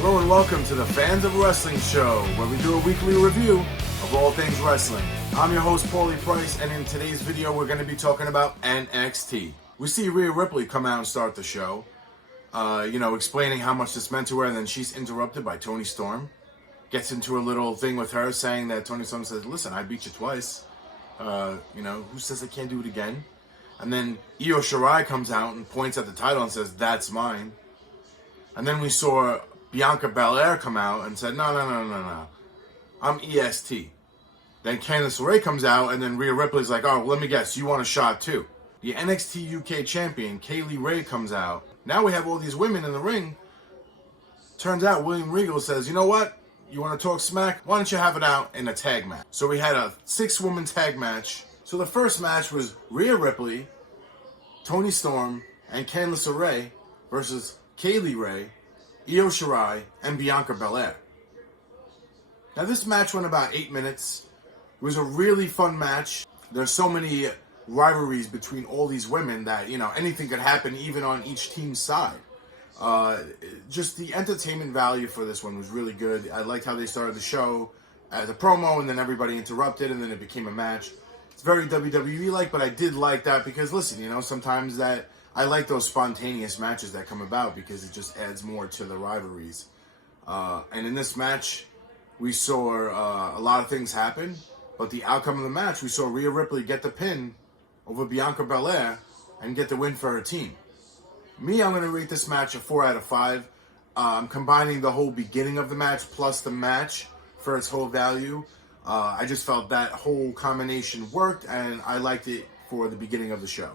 Hello and welcome to the Fans of Wrestling Show, where we do a weekly review of all things wrestling. I'm your host, Paulie Price, and in today's video, we're going to be talking about NXT. We see Rhea Ripley come out and start the show, explaining how much this meant to her, and then she's interrupted by Toni Storm. Gets into a little thing with her, saying that Toni Storm says, listen, I beat you twice. Who says I can't do it again? And then Io Shirai comes out and points at the title and says, that's mine. And then we saw Bianca Belair come out and said, no. I'm EST. Then Candice LeRae comes out, and then Rhea Ripley's like, oh, let me guess, you want a shot too. The NXT UK champion, Kaylee Ray, comes out. Now we have all these women in the ring. Turns out William Regal says, you know what? You want to talk smack? Why don't you have it out in a tag match? So we had a 6-woman tag match. So the first match was Rhea Ripley, Toni Storm, and Candice LeRae versus Kaylee Ray, Io Shirai, and Bianca Belair. Now this match went about 8 minutes. It was a really fun match. There's so many rivalries between all these women that, anything could happen even on each team's side. Just the entertainment value for this one was really good. I liked how they started the show as a promo, and then everybody interrupted, and then it became a match. It's very WWE-like, but I did like that because, listen, sometimes that I like those spontaneous matches that come about because it just adds more to the rivalries. And in this match, we saw a lot of things happen, but the outcome of the match, we saw Rhea Ripley get the pin over Bianca Belair and get the win for her team. Me, I'm going to rate this match a 4 out of 5. I'm combining the whole beginning of the match plus the match for its whole value. I just felt that whole combination worked, and I liked it for the beginning of the show.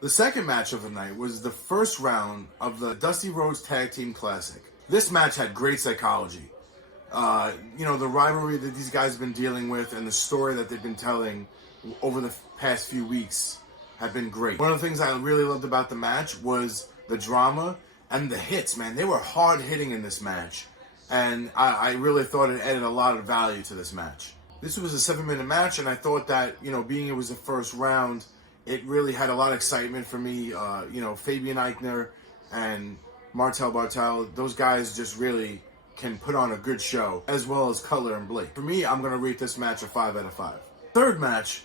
The second match of the night was the first round of the Dusty Rhodes Tag Team Classic. This match had great psychology. The rivalry that these guys have been dealing with and the story that they've been telling over the past few weeks have been great. One of the things I really loved about the match was the drama and the hits, man. They were hard hitting in this match, and I really thought it added a lot of value to this match. This was a 7-minute match, and I thought that, being it was the first round, it really had a lot of excitement for me. Fabian Eichner and Martel Bartel, those guys just really can put on a good show, as well as Cutler and Blake. For me, I'm going to rate this match a 5 out of 5. Third match,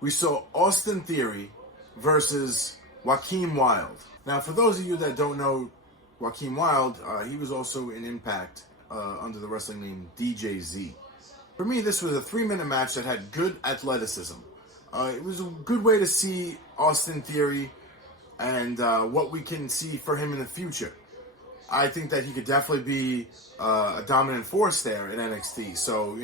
we saw Austin Theory versus Joaquin Wilde. Now, for those of you that don't know Joaquin Wilde, he was also in Impact under the wrestling name DJZ. For me, this was a 3-minute match that had good athleticism. It was a good way to see Austin Theory and what we can see for him in the future. I think that he could definitely be a dominant force there in NXT. So,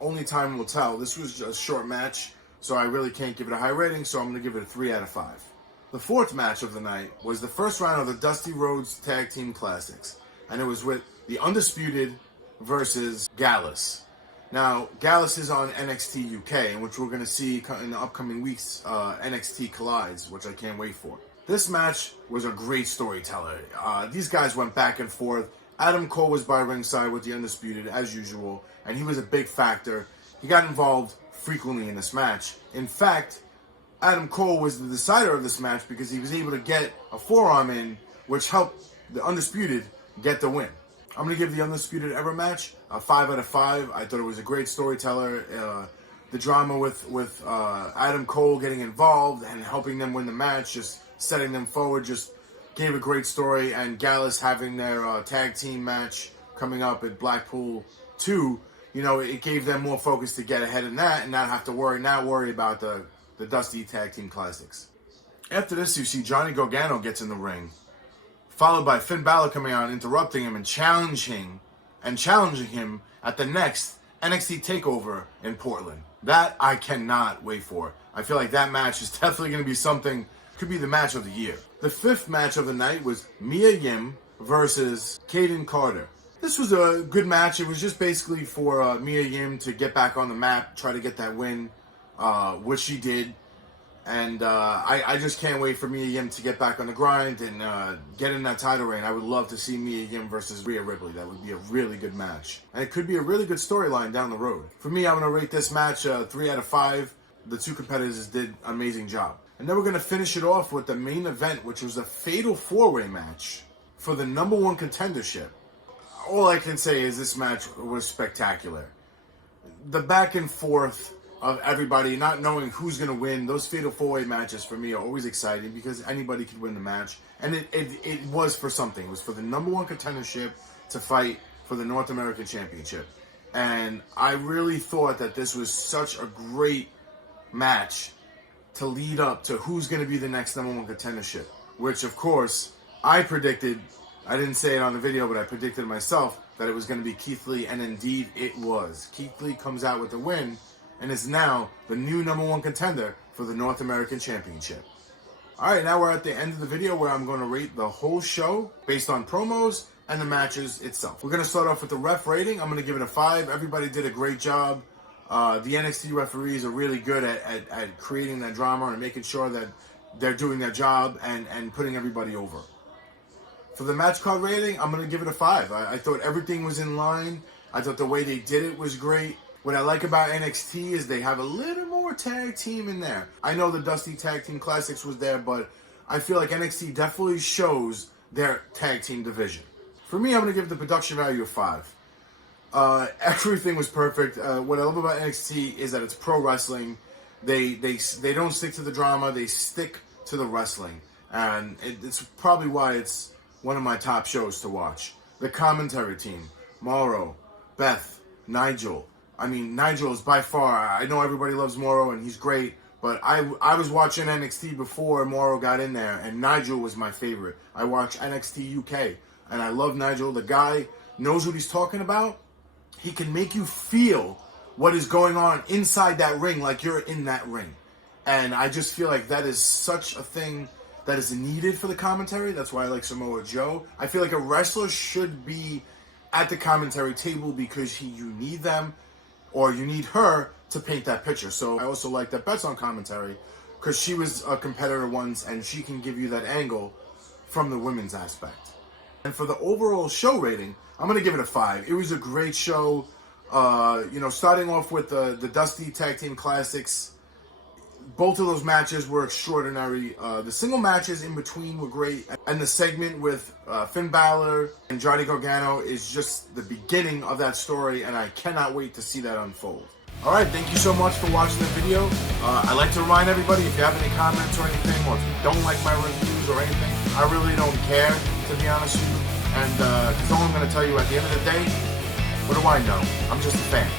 only time will tell. This was a short match, so I really can't give it a high rating, so I'm going to give it a 3 out of 5. The fourth match of the night was the first round of the Dusty Rhodes Tag Team Classics, and it was with the Undisputed versus Gallus. Now, Gallus is on NXT UK, which we're going to see in the upcoming weeks, NXT Collides, which I can't wait for. This match was a great storyteller. These guys went back and forth. Adam Cole was by ringside with the Undisputed, as usual, and he was a big factor. He got involved frequently in this match. In fact, Adam Cole was the decider of this match because he was able to get a forearm in, which helped the Undisputed get the win. I'm going to give the Undisputed Era match a 5 out of 5. I thought it was a great storyteller. The drama with Adam Cole getting involved and helping them win the match, just setting them forward, just gave a great story. And Gallus having their tag team match coming up at Blackpool 2, it gave them more focus to get ahead in that and not have to worry about the Dusty Tag Team Classics. After this, you see Johnny Gargano gets in the ring, followed by Finn Balor coming out and interrupting him and challenging him at the next NXT TakeOver in Portland. That I cannot wait for. I feel like that match is definitely going to be something, could be the match of the year. The fifth match of the night was Mia Yim versus Kaden Carter. This was a good match. It was just basically for Mia Yim to get back on the map, try to get that win, which she did. And I just can't wait for Mia Yim to get back on the grind and get in that title reign. I would love to see Mia Yim versus Rhea Ripley. That would be a really good match. And it could be a really good storyline down the road. For me, I'm going to rate this match 3 out of 5. The two competitors did an amazing job. And then we're going to finish it off with the main event, which was a fatal 4-way match for the #1 contendership. all I can say is this match was spectacular. The back and forth of everybody not knowing who's going to win, those fatal four-way matches for me are always exciting because anybody could win the match. And it was for something. It was for the #1 contendership to fight for the North American Championship. And I really thought that this was such a great match to lead up to who's going to be the next #1 contendership. Which, of course, I predicted. I didn't say it on the video, but I predicted myself that it was going to be Keith Lee, and indeed it was. Keith Lee comes out with the win and is now the new #1 contender for the North American Championship. Alright, now we're at the end of the video where I'm going to rate the whole show based on promos and the matches itself. We're going to start off with the ref rating. I'm going to give it a 5. Everybody did a great job. The NXT referees are really good at creating that drama and making sure that they're doing their job and putting everybody over. For the match card rating, I'm going to give it a 5. I thought everything was in line. I thought the way they did it was great. What I like about NXT is they have a little more tag team in there. I know the Dusty Tag Team Classics was there, but I feel like NXT definitely shows their tag team division. For me, I'm going to give the production value a 5. Everything was perfect. What I love about NXT is that it's pro wrestling. They don't stick to the drama. They stick to the wrestling. And it's probably why it's one of my top shows to watch. The commentary team, Mauro, Beth, Nigel. I mean, Nigel is by far, I know everybody loves Mauro and he's great, but I was watching NXT before Mauro got in there, and Nigel was my favorite. I watch NXT UK, and I love Nigel. The guy knows what he's talking about. He can make you feel what is going on inside that ring like you're in that ring. And I just feel like that is such a thing that is needed for the commentary. That's why I like Samoa Joe. I feel like a wrestler should be at the commentary table because you need them, or you need her to paint that picture. So I also like that Beth's on commentary because she was a competitor once and she can give you that angle from the women's aspect. And for the overall show rating, I'm going to give it a 5. It was a great show. Starting off with the Dusty Tag Team Classics, both of those matches were extraordinary. The single matches in between were great. And the segment with Finn Balor and Johnny Gargano is just the beginning of that story, and I cannot wait to see that unfold. Alright, thank you so much for watching the video. I'd like to remind everybody, if you have any comments or anything, or if you don't like my reviews or anything, I really don't care, to be honest with you. And because all I'm going to tell you at the end of the day, what do I know? I'm just a fan.